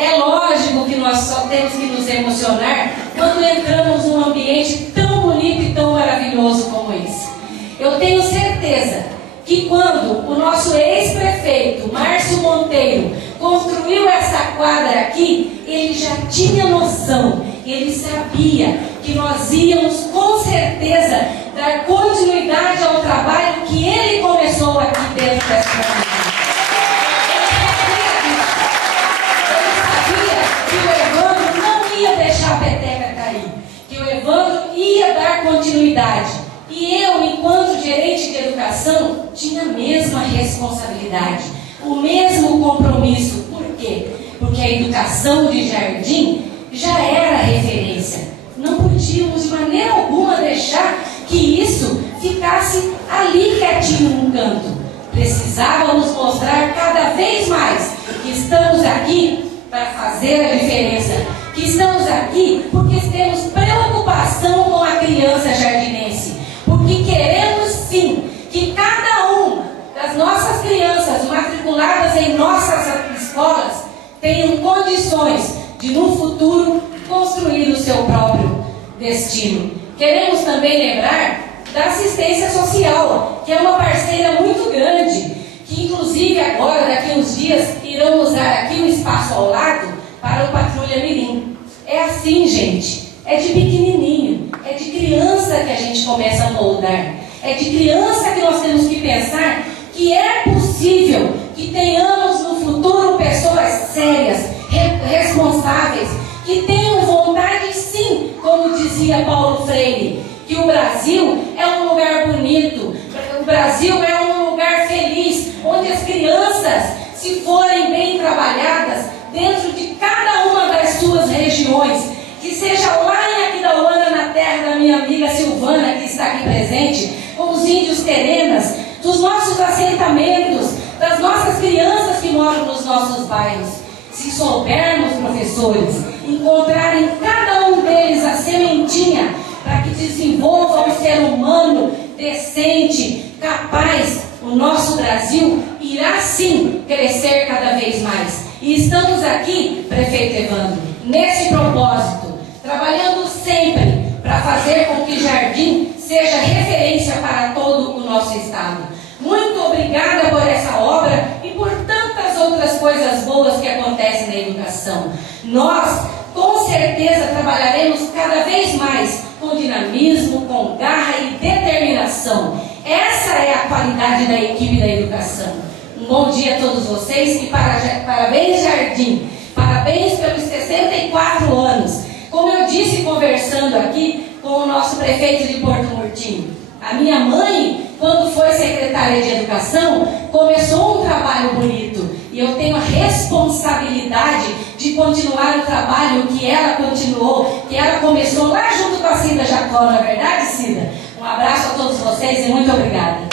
É lógico que nós só temos que nos emocionar quando entramos num ambiente tão bonito e tão maravilhoso como esse. Eu tenho certeza que quando o nosso ex-prefeito, Márcio Monteiro, construiu essa quadra aqui, ele já tinha noção, ele sabia que nós íamos com certeza dar continuidade ao trabalho que ele começou aqui dentro dessa família. Deixar a peteca cair, que o Evandro ia dar continuidade. E eu, enquanto gerente de educação, tinha a mesma responsabilidade, o mesmo compromisso. Por quê? Porque a educação de Jardim já era referência. Não podíamos de maneira alguma deixar que isso ficasse ali quietinho num canto. Precisávamos mostrar cada vez mais que estamos aqui para fazer a diferença, que estamos aqui porque temos preocupação com a criança jardinense, porque queremos sim que cada uma das nossas crianças matriculadas em nossas escolas tenham condições de no futuro construir o seu próprio destino. Queremos também lembrar da assistência social, que é uma parceira muito grande, que inclusive agora, daqui a uns dias, irão usar aqui um espaço ao lado para o Patrulha Mirim. É assim, gente, é de pequenininho, é de criança que a gente começa a moldar, é de criança que nós temos que pensar que é possível que tenhamos no futuro pessoas sérias, responsáveis, que tenham vontade sim, como dizia Paulo Freire, que o Brasil é um lugar bonito, o Brasil é um lugar feliz, onde as crianças, se forem bem trabalhadas, dentro de cada uma das suas regiões, que seja lá em Aquidauana, na terra da minha amiga Silvana, que está aqui presente, com os índios terenas, dos nossos assentamentos, das nossas crianças que moram nos nossos bairros. Se soubermos, professores, encontrar em cada um deles a sementinha para que desenvolva um ser humano decente, capaz, o nosso Brasil irá sim crescer cada vez mais. E estamos aqui, prefeito Evandro, nesse propósito, trabalhando sempre para fazer com que Jardim seja referência para todo o nosso estado. Muito obrigada por essa obra e por tantas outras coisas boas que acontecem na educação. Nós, com certeza, trabalharemos cada vez mais com dinamismo, com garra e determinação. Essa é a qualidade da equipe da educação. Um bom dia a todos vocês e parabéns, Jardim. Parabéns pelos 64 anos. Como eu disse conversando aqui com o nosso prefeito de Porto Murtinho, a minha mãe, quando foi secretária de Educação, começou um trabalho bonito. E eu tenho a responsabilidade de continuar o trabalho que ela continuou, que ela começou lá junto com a Cida Jacó, não é verdade, Cida? Um abraço a todos vocês e muito obrigada.